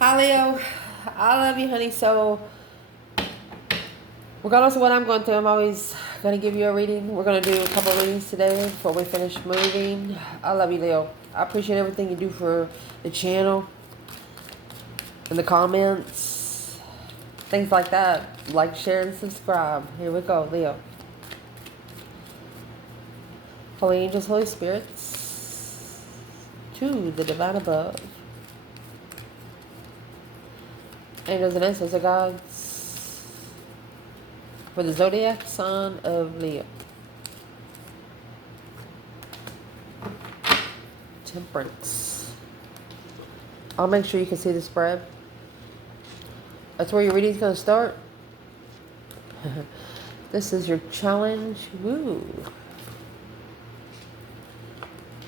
Hi, Leo. I love you, honey. So, regardless of what I'm going through, I'm always going to give you a reading. We're going to do a couple of readings today before we finish moving. I love you, Leo. I appreciate everything you do for the channel and the comments. Things like that. Like, share, and subscribe. Here we go, Leo. Holy angels, Holy spirits, to the divine above. Angels and ancestor gods for the zodiac sign of Leo. Temperance. I'll make sure you can see the spread. That's where your reading's going to start. This is your challenge. Woo.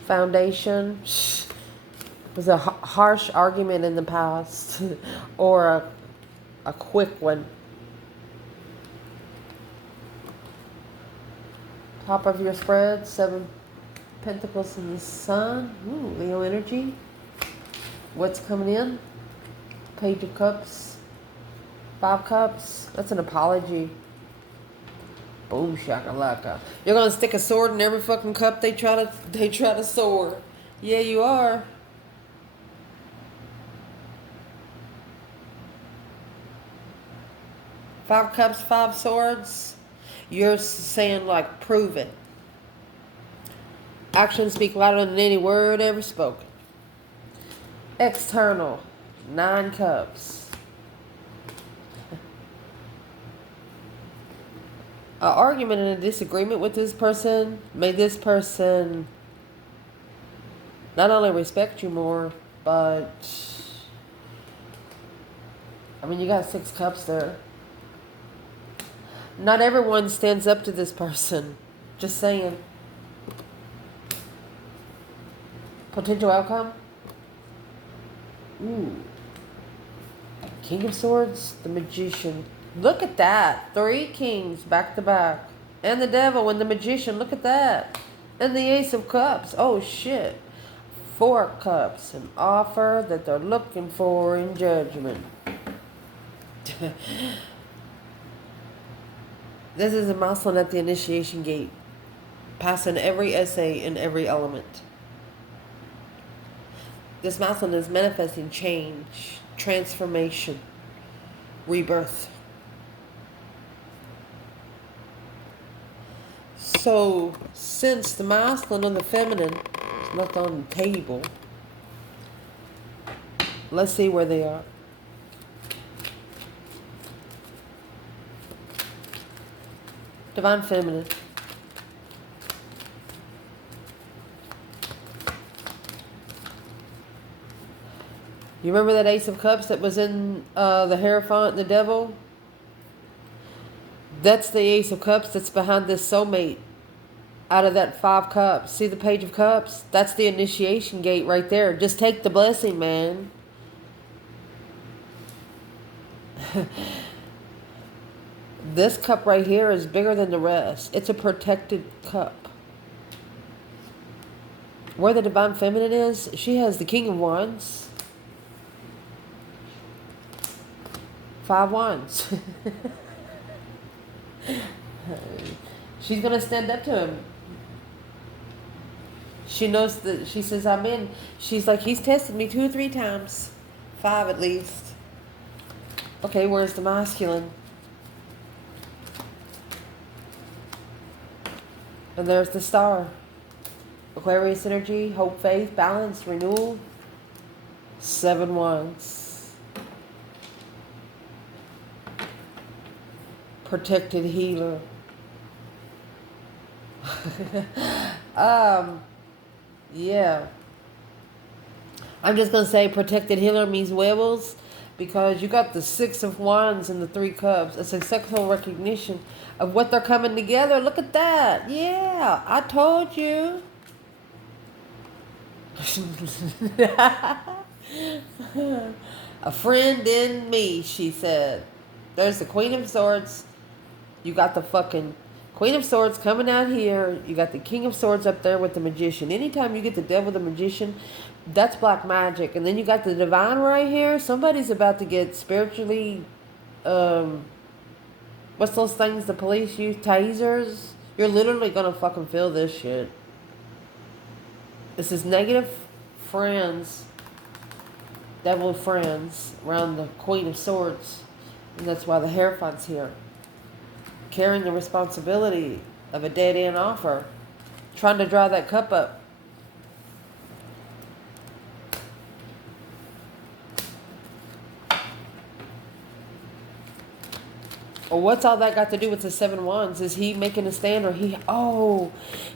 Foundation. It was a harsh argument in the past. Or a quick one. Top of your spread. 7 Pentacles in the Sun. Ooh, Leo energy. What's coming in? Page of Cups. 5 Cups. That's an apology. Boom shakalaka. You're gonna stick a sword in every fucking cup they try to sword. Yeah, you are. Five Cups, 5 Swords. You're saying, like, prove it. Actions speak louder than any word ever spoken. External. 9 Cups. An argument and a disagreement with this person made this person not only respect you more, but I mean, you got 6 cups there. Not everyone stands up to this person. Just saying. Potential outcome? Ooh. King of Swords, the Magician. Look at that. 3 kings back to back. And the Devil and the Magician. Look at that. And the Ace of Cups. Oh, shit. 4 cups. An offer that they're looking for in judgment. This is a milestone at the initiation gate. Passing every essay in every element. This milestone is manifesting change, transformation, rebirth. So, since the masculine and the feminine is not on the table, let's see where they are. Divine Feminine. You remember that Ace of Cups that was in the Hierophant and the Devil? That's the Ace of Cups that's behind this soulmate out of that 5 cups. See the Page of Cups? That's the initiation gate right there. Just take the blessing, man. This cup right here is bigger than the rest. It's a protected cup. Where the Divine Feminine is, she has the King of Wands. 5 wands. She's going to stand up to him. She knows that, she says, I'm in. She's like, he's tested me 2 or 3 times. 5 at least. Okay, where's the masculine? And there's the Star. Aquarius energy, hope, faith, balance, renewal. 7 wands. Protected healer. Yeah. I'm just going to say protected healer means werewolves because you got the 6 of wands and the 3 cups. It's a sexual recognition of what they're coming together. Look at that. Yeah, I told you. A friend in me, she said. There's the Queen of Swords. You got the fucking Queen of Swords coming out here. You got the King of Swords up there with the Magician. Anytime you get the Devil, the Magician, That's black magic. And then you got the divine right here. Somebody's about to get spiritually, what's those things the police use? Tasers? You're literally gonna fucking feel this shit. This is negative friends, devil friends, around the Queen of Swords. And that's why the Hierophant's here. Carrying the responsibility of a dead-end offer. Trying to dry that cup up. Or what's all that got to do with the 7 Wands? Is he making a stand, or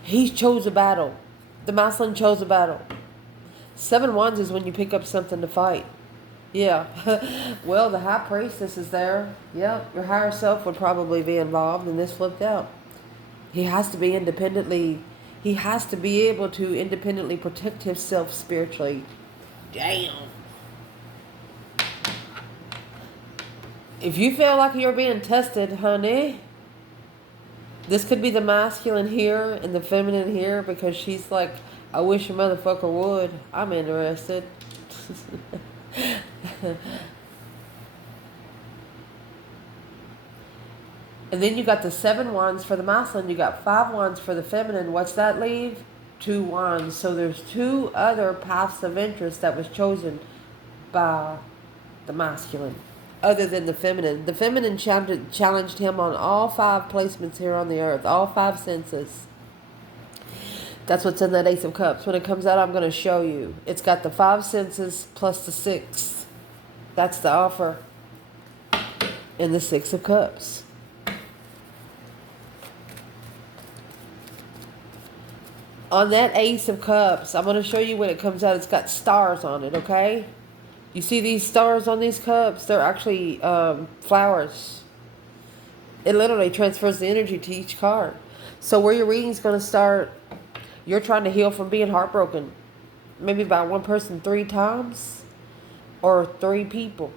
he chose a battle. The masculine chose a battle. 7 Wands is when you pick up something to fight. Yeah. Well, the High Priestess is there. Yeah, your higher self would probably be involved, and this flipped out. He has to be independently. He has to be able to independently protect himself spiritually. Damn. If you feel like you're being tested, honey, this could be the masculine here and the feminine here, because she's like, I wish a motherfucker would. I'm interested. And then you got the 7 Wands for the masculine. You got 5 Wands for the feminine. What's that leave? 2 Wands. So there's 2 other paths of interest that was chosen by the masculine, other than the feminine. The feminine challenged him on all 5 placements here on the earth, all 5 senses. That's what's in that Ace of Cups. When it comes out, I'm going to show you. It's got the 5 senses plus the 6. That's the offer in the 6 of Cups. On that Ace of Cups, I'm going to show you when it comes out. It's got stars on it, okay? You see these stars on these cups? They're actually flowers. It literally transfers the energy to each card. So where your reading's going to start, you're trying to heal from being heartbroken. Maybe by one person 3 times. Or 3 people.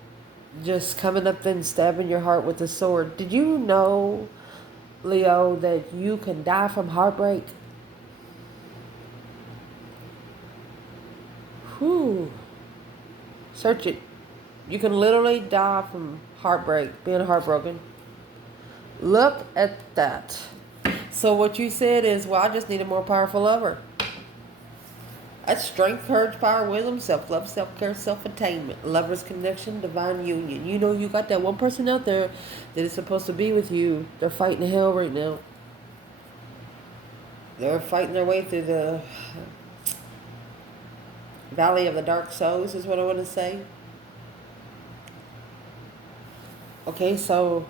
Just coming up and stabbing your heart with a sword. Did you know, Leo, that you can die from heartbreak? Whew. Search it. You can literally die from heartbreak, being heartbroken. Look at that. So what you said is, well, I just need a more powerful lover. That's strength, courage, power, wisdom, self-love, self-care, self-attainment, lover's connection, divine union. You know you got that one person out there that is supposed to be with you. They're fighting hell right now. They're fighting their way through the Valley of the Dark Souls is what I want to say. Okay, so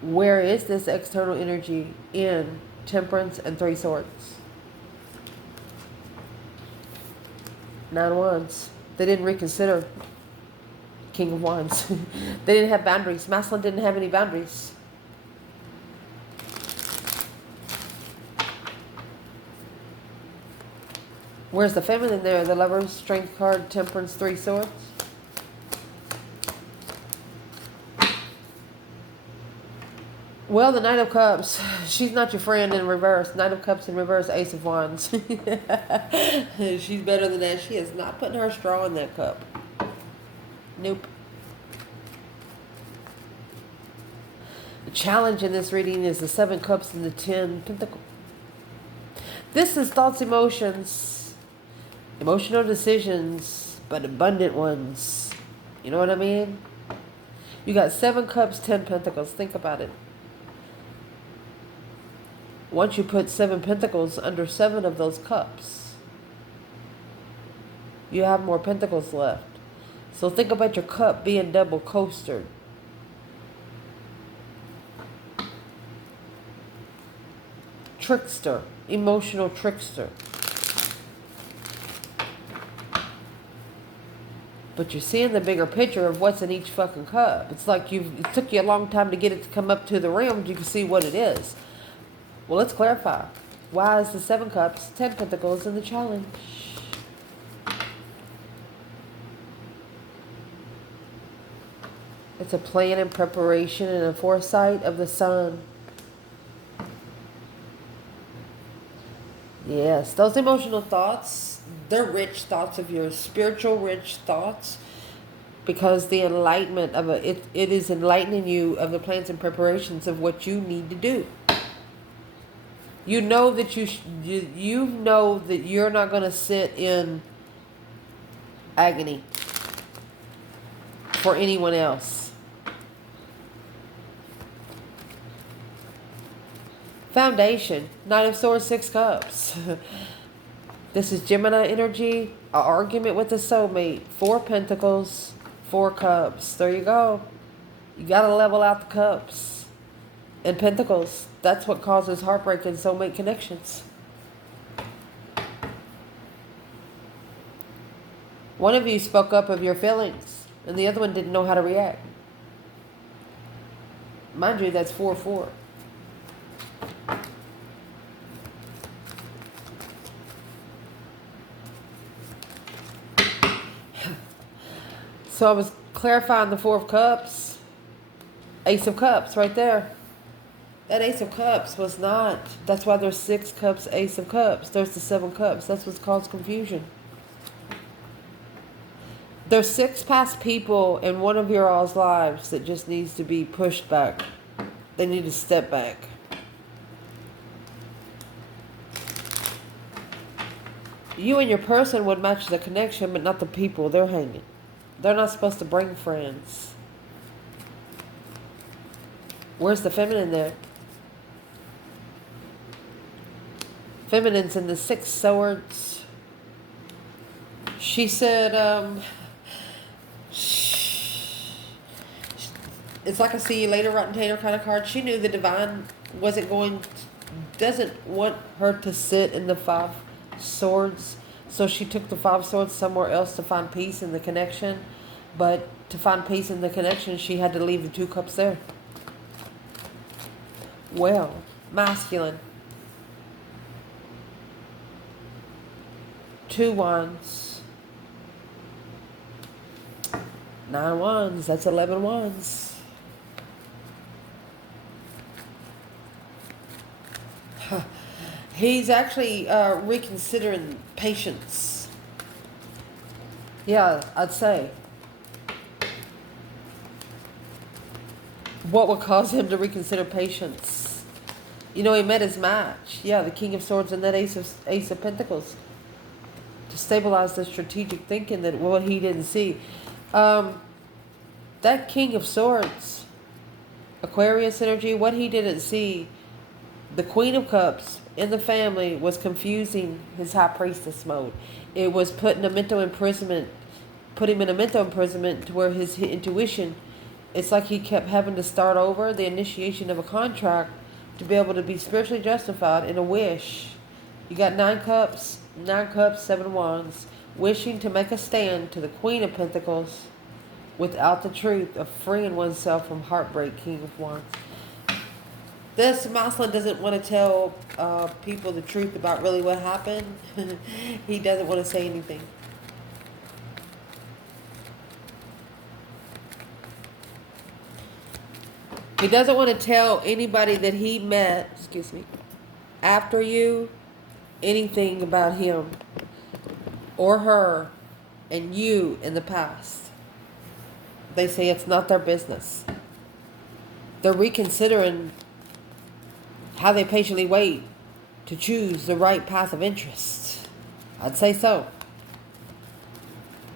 where is this external energy in Temperance and 3 Swords? 9 Wands. They didn't reconsider King of Wands. They didn't have boundaries. Masculine didn't have any boundaries. Where's the feminine there? The Lover's, Strength card, Temperance, 3 Swords. Well, the Knight of Cups. She's not your friend in reverse. Knight of Cups in reverse, Ace of Wands. She's better than that. She is not putting her straw in that cup. Nope. The challenge in this reading is the 7 Cups and the 10 Pentacles. This is thoughts, emotions. Emotional decisions, but abundant ones. You know what I mean? You got 7 Cups, 10 Pentacles. Think about it. Once you put 7 Pentacles under 7 of those cups, you have more Pentacles left. So think about your cup being double coastered. Trickster. Emotional trickster. But you're seeing the bigger picture of what's in each fucking cup. It's like it took you a long time to get it to come up to the rim, but you can see what it is. Well, let's clarify. Why is the 7 Cups, 10 Pentacles in the challenge? It's a plan and preparation and a foresight of the sun. Yes, those emotional thoughts They're rich thoughts of yours, spiritual rich thoughts, because the enlightenment of it is enlightening you of the plans and preparations of what you need to do. You know that you know that you're not going to sit in agony for anyone else. Foundation, Knight of Swords, Six Cups. This is Gemini energy, an argument with a soulmate, Four Pentacles, Four Cups. There you go. You got to level out the cups and pentacles. That's what causes heartbreak and soulmate connections. One of you spoke up of your feelings, and the other one didn't know how to react. Mind you, that's 4-4. So I was clarifying the Four of Cups. Ace of Cups right there. That Ace of Cups was not. That's why there's 6 cups, Ace of Cups. There's the 7 cups. That's what's caused confusion. There's 6 past people in one of your all's lives that just needs to be pushed back. They need to step back. You and your person would match the connection, but not the people. They're hanging. They're not supposed to bring friends. Where's the feminine there? Feminine's in the 6 swords. She said, it's like a see you later, rotten tater kind of card. She knew the divine doesn't want her to sit in the 5 swords. So she took the 5 swords somewhere else to find peace in the connection. But to find peace in the connection, she had to leave the 2 cups there. Well, masculine. 2 wands. 9 wands. That's 11 wands. He's actually reconsidering patience. Yeah, I'd say. What would cause him to reconsider patience? You know, he met his match. Yeah, the King of Swords and that Ace of Pentacles. To stabilize the strategic thinking that what he didn't see. That King of Swords, Aquarius energy, what he didn't see, the Queen of Cups in the family was confusing his High Priestess mode. It was putting a mental imprisonment, put him in a mental imprisonment to where his intuition, it's like he kept having to start over the initiation of a contract to be able to be spiritually justified in a wish. You got 9 cups, 7 wands, wishing to make a stand to the Queen of Pentacles without the truth of freeing oneself from heartbreak, King of Wands. This masculine doesn't want to tell people the truth about really what happened. He doesn't want to say anything. He doesn't want to tell anybody that he met, after you, anything about him or her and you in the past. They say it's not their business. They're reconsidering how they patiently wait to choose the right path of interest. I'd say so.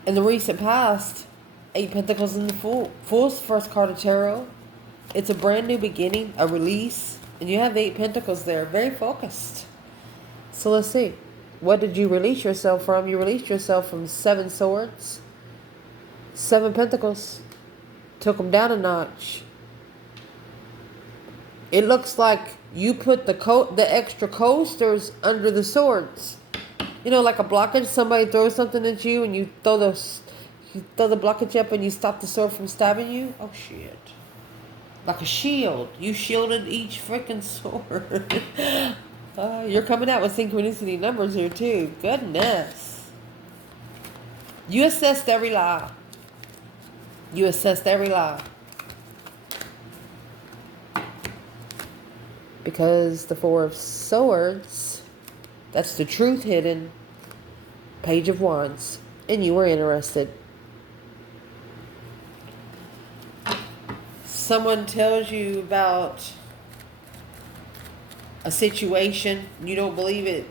In the recent past, 8 Pentacles in the Fool. Fool's first card of tarot. It's a brand new beginning, a release. And you have 8 Pentacles there, very focused. So let's see. What did you release yourself from? You released yourself from 7 swords, 7 Pentacles. Took them down a notch. It looks like you put the extra coasters under the swords. You know, like a blockage. Somebody throws something at you and you throw the blockage up and you stop the sword from stabbing you. Oh shit. Like a shield. You shielded each freaking sword. You're coming out with synchronicity numbers here too. Goodness. You assessed every lie. You assessed every lie. Because the 4 of Swords, that's the truth hidden. Page of Wands, and you were interested. Someone tells you about a situation, you don't believe it.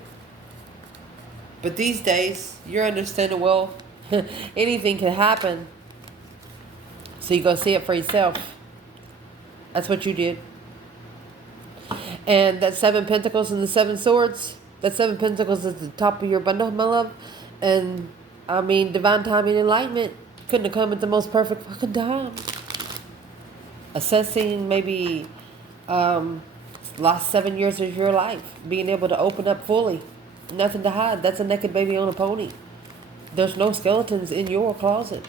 But these days, you're understanding, well, anything can happen. So you go see it for yourself. That's what you did. And that 7 Pentacles and the 7 Swords, that 7 Pentacles is at the top of your bundle, my love. And, I mean, divine timing and enlightenment couldn't have come at the most perfect fucking time. Assessing maybe last 7 years of your life. Being able to open up fully. Nothing to hide. That's a naked baby on a pony. There's no skeletons in your closet.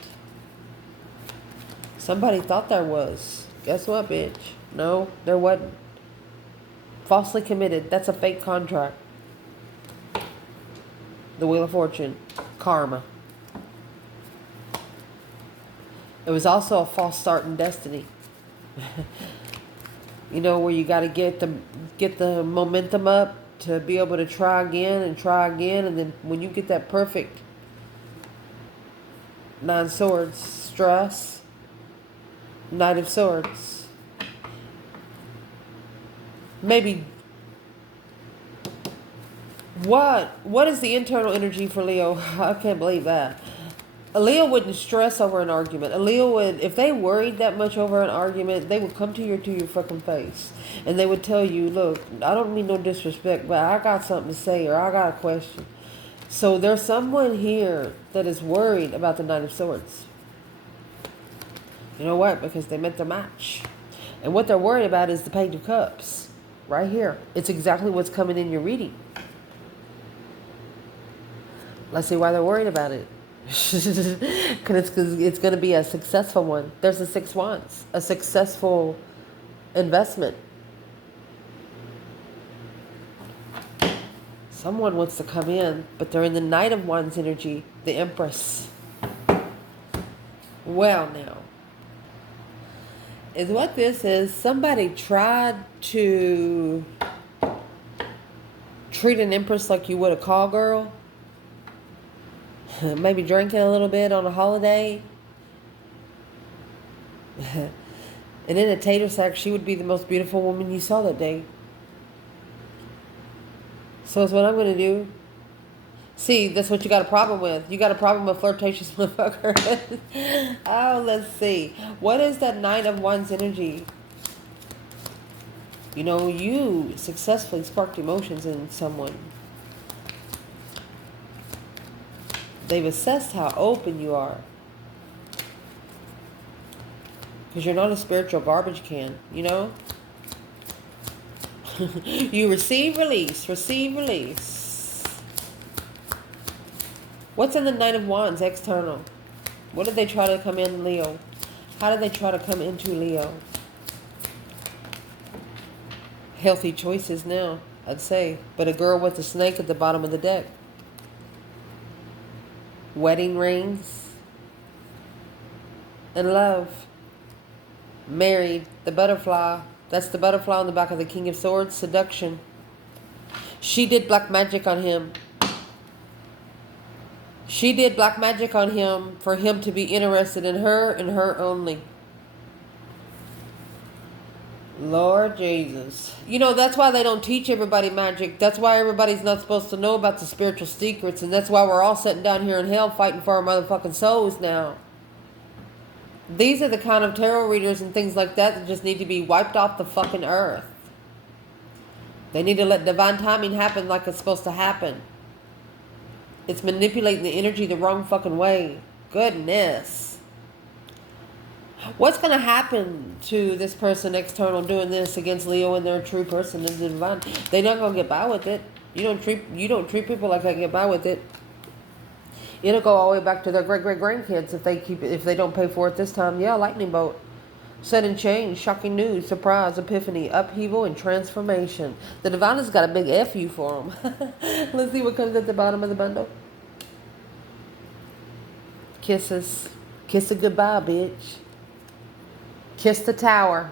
Somebody thought there was. Guess what, bitch? No, there wasn't. Falsely committed. That's a fake contract. The Wheel of Fortune. Karma. It was also a false start in destiny. You know, where you got to get the momentum up to be able to try again, and then when you get that perfect 9 Swords, stress, Knight of Swords. Maybe what is the internal energy for Leo? I can't believe that. A Leo wouldn't stress over an argument. A Leo would, if they worried that much over an argument, they would come to your fucking face. And they would tell you, look, I don't mean no disrespect, but I got something to say, or I got a question. So there's someone here that is worried about the Knight of Swords. You know what? Because they met their match. And what they're worried about is the Page of Cups. Right here. It's exactly what's coming in your reading. Let's see why they're worried about it. Because it's going to be a successful one. There's the 6 Wands. A successful investment. Someone wants to come in, but they're in the Knight of Wands energy. The Empress. Well, now. Is what this is. Somebody tried to treat an Empress like you would a call girl. Maybe drinking a little bit on a holiday. And in a tater sack, she would be the most beautiful woman you saw that day. So that's what I'm going to do. See, that's what you got a problem with. You got a problem with flirtatious motherfucker. Oh, let's see. What is that Knight of Wands energy? You know, you successfully sparked emotions in someone. They've assessed how open you are. Because you're not a spiritual garbage can, you know? You receive, release, receive, release. What's in the Knight of Wands, external? What did they try to come in, Leo? How did they try to come into Leo? Healthy choices now, I'd say. But a girl with a snake at the bottom of the deck. Wedding rings. And love. Married. The butterfly. That's the butterfly on the back of the King of Swords. Seduction. She did black magic on him. She did black magic on him for him to be interested in her and her only. Lord Jesus. You know, that's why they don't teach everybody magic. That's why everybody's not supposed to know about the spiritual secrets. And that's why we're all sitting down here in hell fighting for our motherfucking souls now. These are the kind of tarot readers and things like that just need to be wiped off the fucking earth. They need to let divine timing happen like it's supposed to happen. It's manipulating the energy the wrong fucking way. Goodness. What's going to happen to this person external doing this against Leo and their true person and the divine? They're not going to get by with it. You don't treat people like they get by with it. It'll go all the way back to their great-great-grandkids if they don't pay for it this time. Yeah, lightning bolt. Sudden change, shocking news, surprise, epiphany, upheaval, and transformation. The divine has got a big F you for them. Let's see what comes at the bottom of the bundle. Kisses. Kiss it goodbye, bitch. Kiss the tower.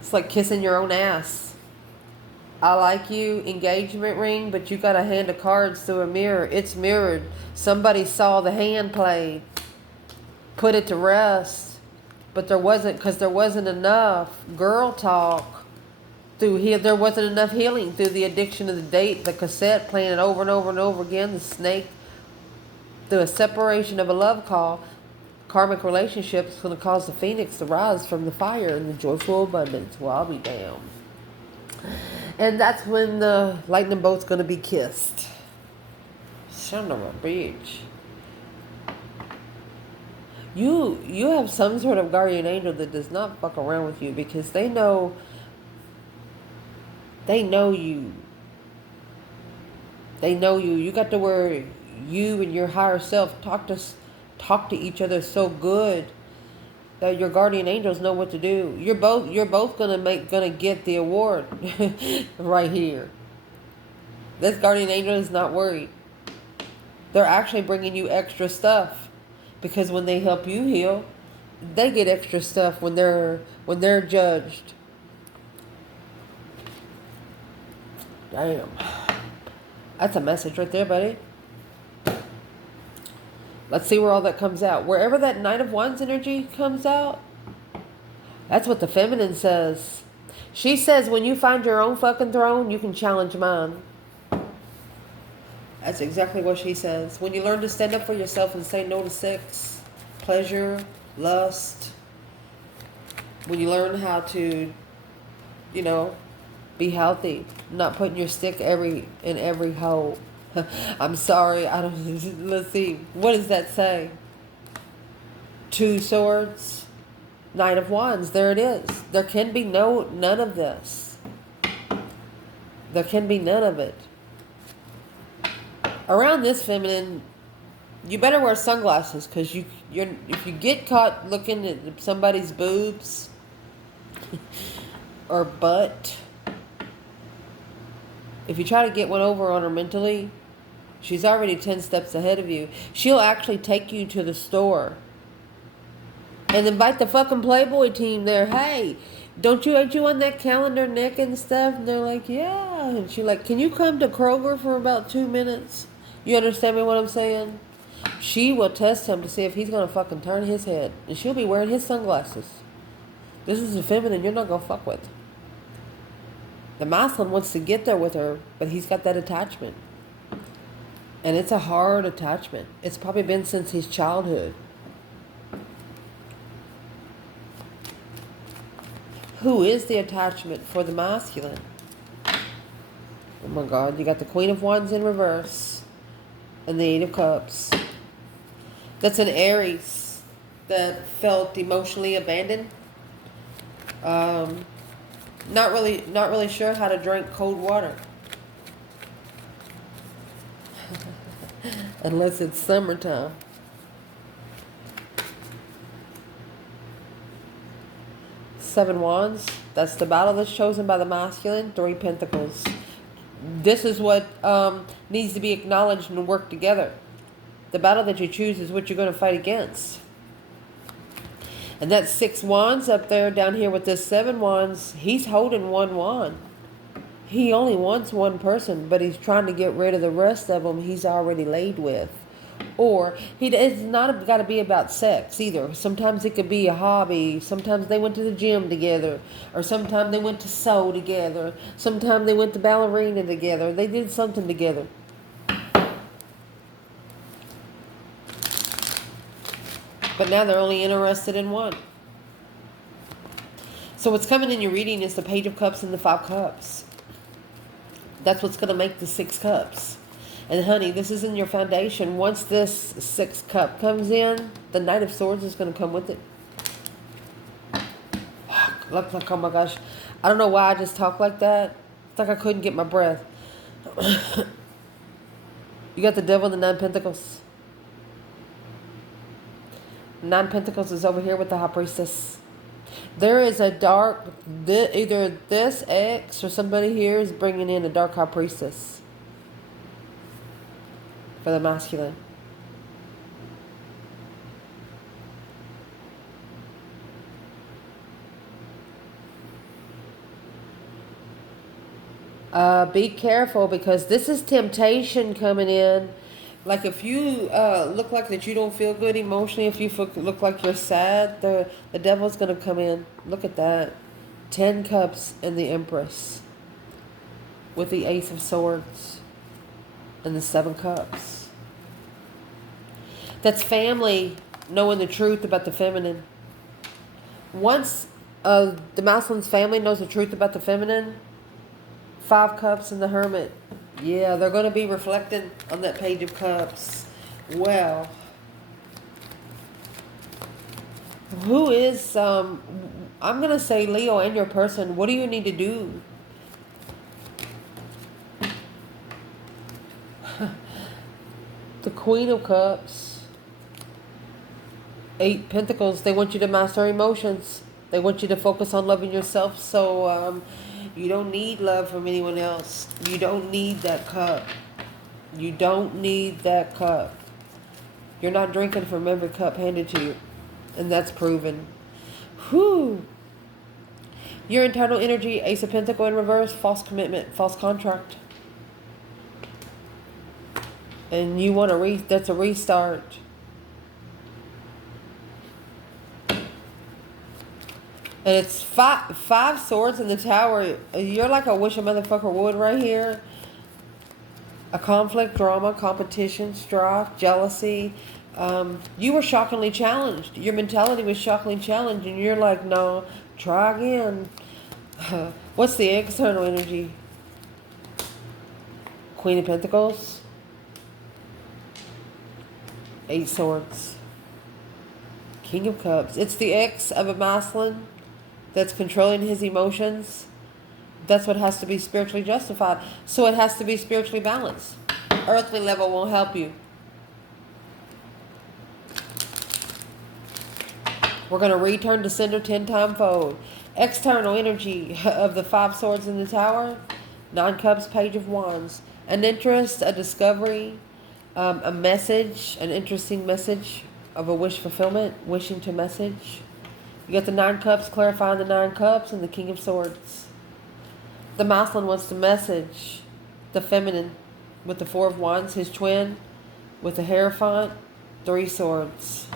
It's like kissing your own ass. I like you engagement ring, but you got a hand of cards through a mirror. It's mirrored. Somebody saw the hand played, put it to rest, but there wasn't, because there wasn't enough girl talk through here. There wasn't enough healing through the addiction of the date, the cassette playing it over and over and over again, the snake, through a separation of a love call. Karmic relationship is going to cause the phoenix to rise from the fire in the joyful abundance. Well, I'll be damned. And that's when the lightning bolt's going to be kissed. Son of a bitch. You have some sort of guardian angel that does not fuck around with you, because they know you. They know you. You got to where you and your higher self talk to each other so good that your guardian angels know what to do. You're both gonna get the award right here. This guardian angel is not worried. They're actually bringing you extra stuff, because when they help you heal, they get extra stuff when they're judged. Damn. That's a message right there, buddy. Let's see where all that comes out. Wherever that Knight of Wands energy comes out, that's what the feminine says. She says, when you find your own fucking throne, you can challenge mine. That's exactly what she says. When you learn to stand up for yourself and say no to sex, pleasure, lust, when you learn how to, be healthy, not putting your stick in every hole. I'm sorry, I don't, let's see, what does that say? 2 swords, Knight of Wands, there it is. There can be none of this. There can be none of it. Around this feminine, you better wear sunglasses, because if you get caught looking at somebody's boobs or butt, if you try to get one over on her mentally, she's already 10 steps ahead of you. She'll actually take you to the store and invite the fucking Playboy team there. Hey, ain't you on that calendar, Nick and stuff? And they're like, yeah. And she's like, can you come to Kroger for about 2 minutes? You understand me what I'm saying? She will test him to see if he's going to fucking turn his head. And she'll be wearing his sunglasses. This is a feminine you're not going to fuck with. The masculine wants to get there with her, but he's got that attachment. And it's a hard attachment. It's probably been since his childhood. Who is the attachment for the masculine? Oh my God, you got the Queen of Wands in reverse and the 8 of Cups. That's an Aries that felt emotionally abandoned. Not really sure how to drink cold water. Unless it's summertime. Seven Wands. That's the battle that's chosen by the masculine. 3 Pentacles. This is what needs to be acknowledged and work together. The battle that you choose is what you're going to fight against. And that 6 Wands up there down here with this 7 Wands, he's holding 1 wand. He only wants one person, but he's trying to get rid of the rest of them he's already laid with. Or it's not got to be about sex either. Sometimes it could be a hobby. Sometimes they went to the gym together. Or sometimes they went to sew together. Sometimes they went to ballerina together. They did something together. But now they're only interested in one. So what's coming in your reading is the Page of Cups and the 5 Cups. That's what's going to make the 6 Cups. And honey, this is in your foundation. Once this 6th cup comes in, the Knight of Swords is going to come with it. Look, oh my gosh. I don't know why I just talk like that. It's like I couldn't get my breath. You got the Devil and the 9 Pentacles. 9 Pentacles is over here with the High Priestess. There is a dark, either this ex or somebody here is bringing in a dark High Priestess for the masculine. Be careful, because this is temptation coming in. Like if you look like that you don't feel good emotionally, if you look like you're sad, the devil's going to come in. Look at that. 10 cups and the Empress. With the Ace of Swords. And the 7 cups. That's family knowing the truth about the feminine. Once the masculine's family knows the truth about the feminine, 5 cups and the Hermit. Yeah, they're going to be reflecting on that Page of Cups. Well, who is, I'm going to say Leo and your person, what do you need to do? The Queen of Cups. 8 Pentacles. They want you to master emotions. They want you to focus on loving yourself. So, you don't need love from anyone else. You don't need that cup. You don't need that cup. You're not drinking from every cup handed to you. And that's proven. Whew. Your internal energy, Ace of Pentacles in reverse, false commitment, false contract. And you want to that's a restart. And it's five swords in the Tower. You're like a wish a motherfucker would right here. A conflict, drama, competition, strife, jealousy. You were shockingly challenged. Your mentality was shockingly challenged. And you're like, no, try again. What's the external energy? Queen of Pentacles. 8 Swords. King of Cups. It's the ex of a masculine that's controlling his emotions. That's what has to be spiritually justified. So it has to be spiritually balanced. Earthly level won't help you. We're going to return to sender 10-time fold. External energy of the 5 Swords in the Tower. 9 Cups, Page of Wands. An interest, a discovery, a message, an interesting message of a wish fulfillment, wishing to message. You got the 9 Cups, clarifying the 9 Cups, and the King of Swords. The masculine wants to message the feminine with the 4 of Wands, his twin, with the Hierophant, 3 Swords.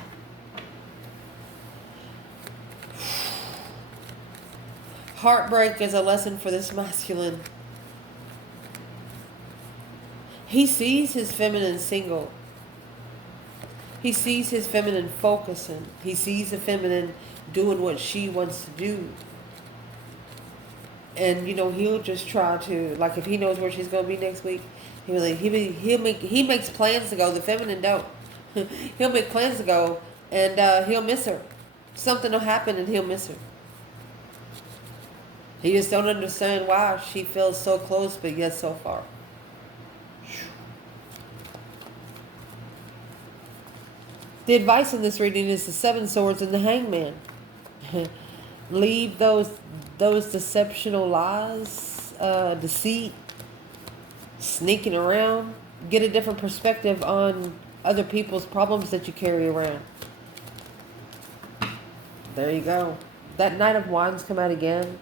Heartbreak is a lesson for this masculine. He sees his feminine single. He sees his feminine focusing. He sees the feminine doing what she wants to do. And, you know, he'll just try to, like, if he knows where she's going to be next week, he makes plans to go. The feminine don't. He'll make plans to go, and he'll miss her. Something will happen, and he'll miss her. He just don't understand why she feels so close, but yet so far. The advice in this reading is the 7 Swords and the Hangman. Leave those deceptional lies, deceit, sneaking around. Get a different perspective on other people's problems that you carry around. There you go. That Knight of Wands come out again.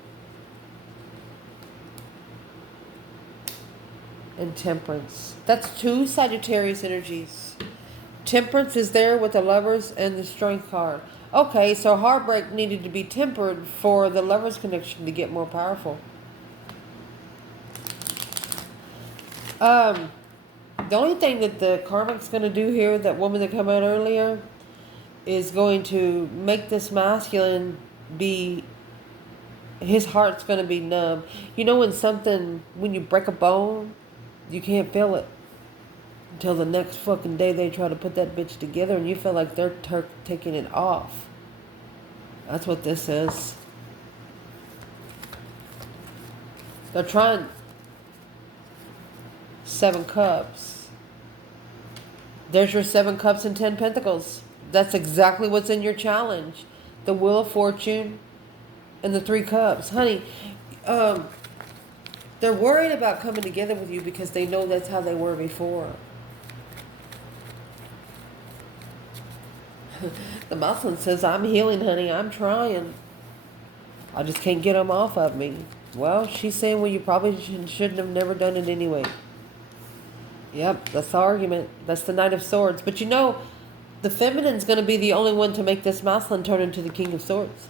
And Temperance. That's 2 Sagittarius energies. Temperance is there with the Lovers and the Strength card. Okay, so heartbreak needed to be tempered for the Lovers connection to get more powerful. The only thing that the Karmic's going to do here, that woman that came out earlier, is going to make this masculine be, his heart's going to be numb. You know when you break a bone, you can't feel it until the next fucking day they try to put that bitch together, and you feel like they're taking it off. That's what this is. They're trying. 7 Cups. There's your 7 Cups and 10 Pentacles. That's exactly what's in your challenge. The Wheel of Fortune and the 3 Cups. Honey, they're worried about coming together with you because they know that's how they were before. The masculine says, I'm healing, honey. I'm trying. I just can't get them off of me. Well, she's saying, well, you probably shouldn't have never done it anyway. Yep, that's the argument. That's the Knight of Swords. But you know, the feminine's going to be the only one to make this masculine turn into the King of Swords.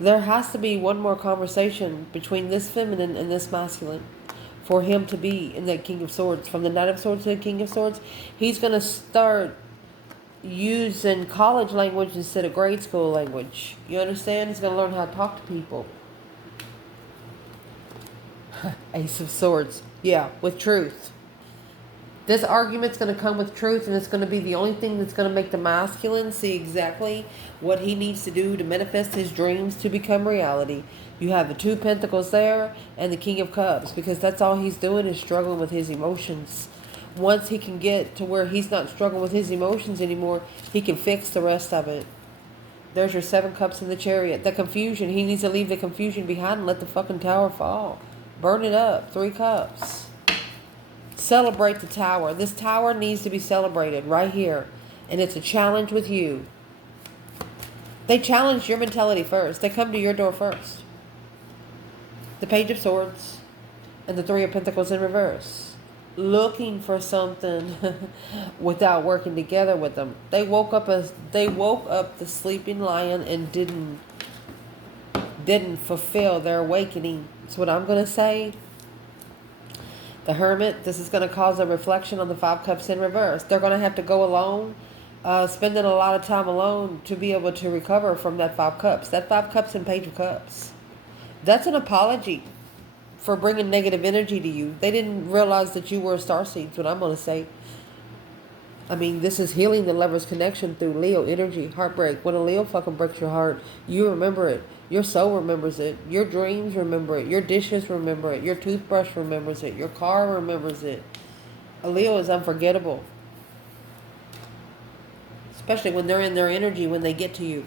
There has to be one more conversation between this feminine and this masculine for him to be in that King of Swords. From the Knight of Swords to the King of Swords, he's going to start using college language instead of grade school language. You understand? He's going to learn how to talk to people. Ace of Swords. Yeah, with truth. This argument's going to come with truth, and it's going to be the only thing that's going to make the masculine see exactly what he needs to do to manifest his dreams to become reality. You have the Two Pentacles there and the King of Cups, because that's all he's doing is struggling with his emotions. Once he can get to where he's not struggling with his emotions anymore, he can fix the rest of it. There's your Seven Cups in the Chariot. The confusion. He needs to leave the confusion behind and let the fucking tower fall. Burn it up. Three Cups. Celebrate the tower. This tower needs to be celebrated right here. And it's a challenge with you. They challenge your mentality first. They come to your door first. The Page of Swords and the Three of Pentacles in reverse. Looking for something without working together with them. They woke up the sleeping lion and didn't fulfill their awakening. That's what I'm going to say. The Hermit, this is going to cause a reflection on the Five Cups in reverse. They're going to have to go alone, spending a lot of time alone to be able to recover from that Five Cups. That Five Cups and Page of Cups. That's an apology for bringing negative energy to you. They didn't realize that you were a starseed, is what I'm going to say. I mean, this is healing the lover's connection through Leo energy, heartbreak. When a Leo fucking breaks your heart, you remember it. Your soul remembers it. Your dreams remember it. Your dishes remember it. Your toothbrush remembers it. Your car remembers it. A Leo is unforgettable. Especially when they're in their energy, when they get to you.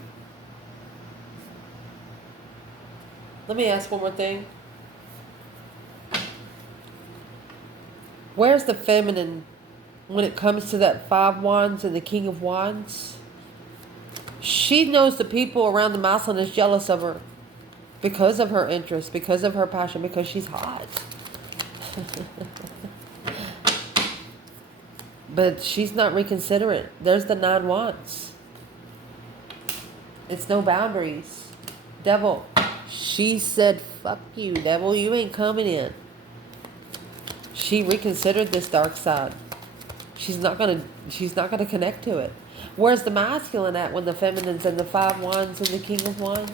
Let me ask one more thing. Where's the feminine when it comes to that Five Wands and the King of Wands? She knows the people around the masculine is jealous of her because of her interest, because of her passion, because she's hot. But she's not reconsidering. There's the Nine Wands. It's no boundaries. Devil. She said, fuck you, devil. You ain't coming in. She reconsidered this dark side. She's not gonna connect to it. Where's the masculine at when the feminine's and the Five Wands and the King of Wands?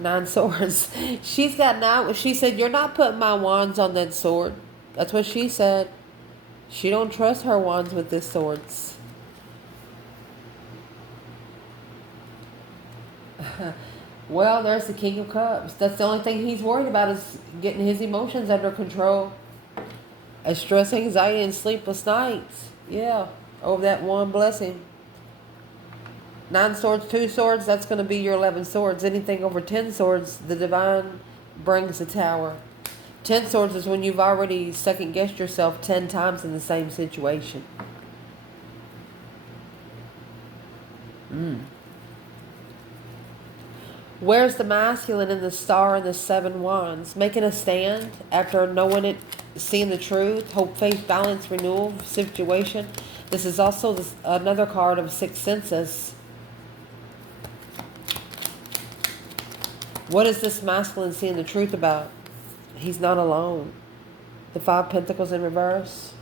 Nine Swords. She's got now. She said, "You're not putting my wands on that sword." That's what she said. She don't trust her wands with this swords. Well, there's the King of Cups. That's the only thing he's worried about is getting his emotions under control. A stress, anxiety, and sleepless nights. Yeah, over that one blessing. 9 swords, 2 swords, that's going to be your 11 swords. Anything over 10 swords, the divine brings the tower. 10 swords is when you've already second-guessed yourself 10 times in the same situation. Where's the masculine in the Star and the 7 Wands? Making a stand after knowing it, seeing the truth, hope, faith, balance, renewal situation. This is also another card of 6 senses. What is this masculine seeing the truth about? He's not alone. The 5 Pentacles in reverse.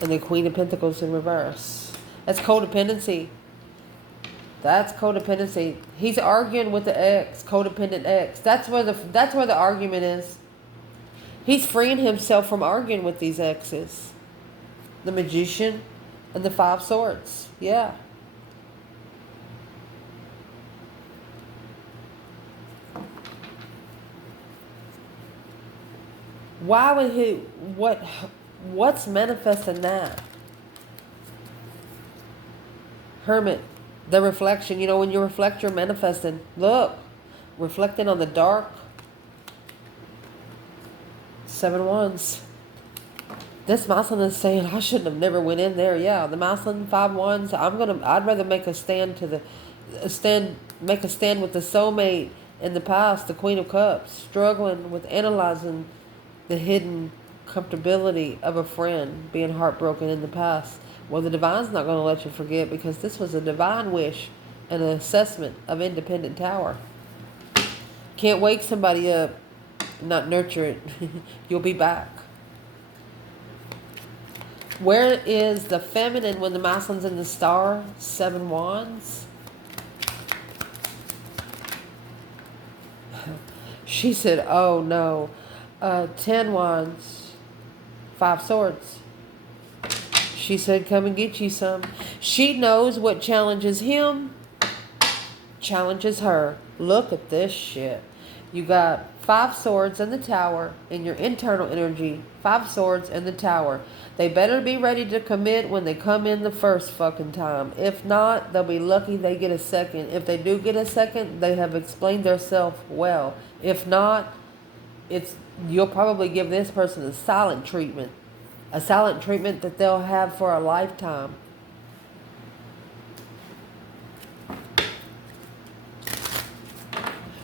And the Queen of Pentacles in reverse. That's codependency. That's codependency. He's arguing with the ex, codependent ex. That's where the argument is. He's freeing himself from arguing with these exes. The Magician and the 5 Swords. Yeah. Why would he? What's manifesting that? Hermit. The reflection, you know, when you reflect, you're manifesting. Look, reflecting on the dark. 7 Wands. This masculine is saying, I shouldn't have never went in there. Yeah, the masculine 5 Wands. I'd rather make a stand to make a stand with the soulmate in the past, the Queen of Cups, struggling with analyzing the hidden comfortability of a friend being heartbroken in the past. Well, the divine's not going to let you forget, because this was a divine wish and an assessment of independent tower. Can't wake somebody up, not nurture it. You'll be back. Where is the feminine when the masculine's in the star? 7 wands. She said, oh no. 10 wands. 5 swords. She said, come and get you some. She knows what challenges him challenges her. Look at this shit. You got 5 swords in the tower in your internal energy. 5 swords in the tower. They better be ready to commit when they come in the first fucking time. If not, they'll be lucky they get a second. If they do get a second, they have explained themselves well. If not, you'll probably give this person a silent treatment. A silent treatment that they'll have for a lifetime.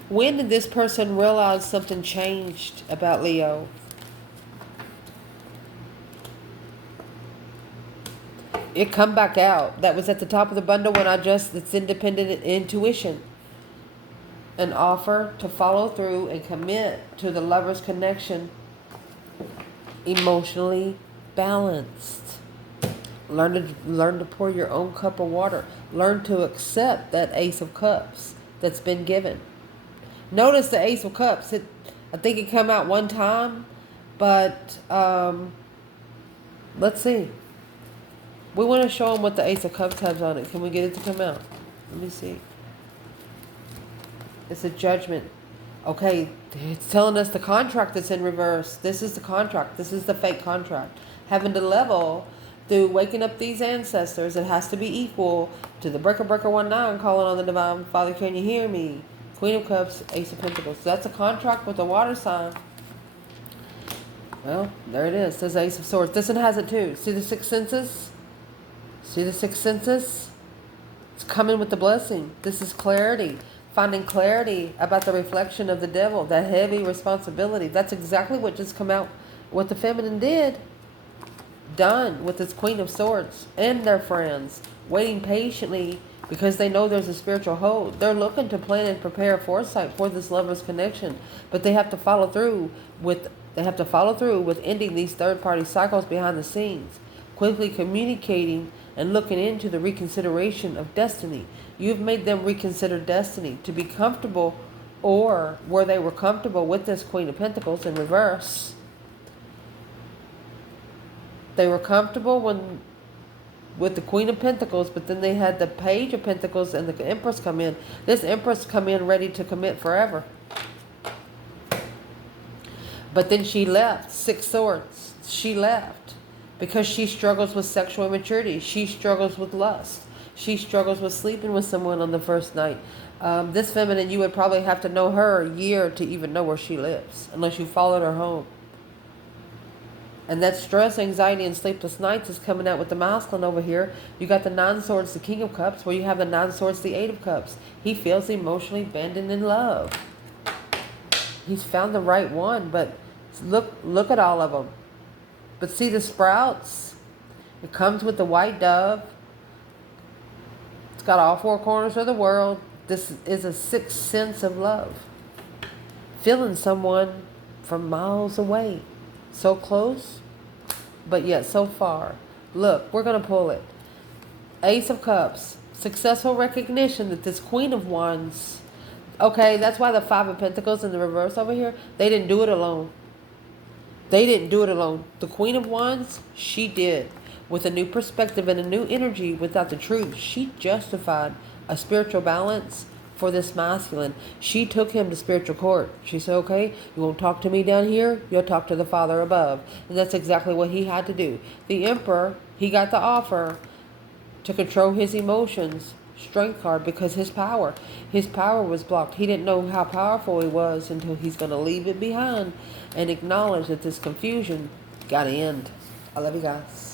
When did this person realize something changed about Leo? It come back out. That was at the top of the bundle when it's independent intuition. An offer to follow through and commit to the lover's connection. Emotionally balanced. Learn to pour your own cup of water. Learn to accept that Ace of Cups that's been given. Notice the Ace of Cups. I think it come out one time, but let's see. We want to show them what the Ace of Cups has on it. Can we get it to come out? Let me see. It's a judgment. Okay, it's telling us the contract that's in reverse. This is the contract. This is the fake contract. Having to level through waking up these ancestors. It has to be equal to the Breaker 19 calling on the Divine Father. Can you hear me? Queen of Cups, Ace of Pentacles. So that's a contract with a water sign. Well, there it is. It says Ace of Swords. This one has it too. See the 6 senses? See the 6 senses? It's coming with the blessing. This is clarity. Finding clarity about the reflection of the devil. That heavy responsibility. That's exactly what just come out. What the feminine did. Done with this Queen of Swords and their friends. Waiting patiently. Because they know there's a spiritual hold. They're looking to plan and prepare foresight for this lover's connection. But they have to follow through with ending these third-party cycles behind the scenes. Quickly communicating and looking into the reconsideration of destiny. You've made them reconsider destiny to be comfortable, or where they were comfortable with this Queen of Pentacles in reverse. They were comfortable with the Queen of Pentacles, but then they had the Page of Pentacles and the Empress come in. This Empress come in ready to commit forever. But then she left. 6 swords. She left because she struggles with sexual immaturity. She struggles with lust. She struggles with sleeping with someone on the first night. This feminine, you would probably have to know her a year to even know where she lives, unless you followed her home. And that stress, anxiety, and sleepless nights is coming out with the masculine over here. You got the 9 swords, the King of Cups, where you have the 9 swords, the 8 of Cups. He feels emotionally abandoned in love. He's found the right one, but look at all of them. But see the sprouts? It comes with the white dove. It's got all 4 corners of the world. This is a 6th sense of love. Feeling someone from miles away. So close, but yet so far. Look, we're going to pull it. Ace of Cups. Successful recognition that this Queen of Wands. Okay, that's why the 5 of Pentacles in the reverse over here. They didn't do it alone. They didn't do it alone. The Queen of Wands, she did. With a new perspective and a new energy without the truth. She justified a spiritual balance for this masculine. She took him to spiritual court. She said, okay, you won't talk to me down here, you'll talk to the Father above. And that's exactly what he had to do. The Emperor, he got the offer to control his emotions, strength card, because his power was blocked. He didn't know how powerful he was until he's going to leave it behind and acknowledge that this confusion got to end. I love you guys.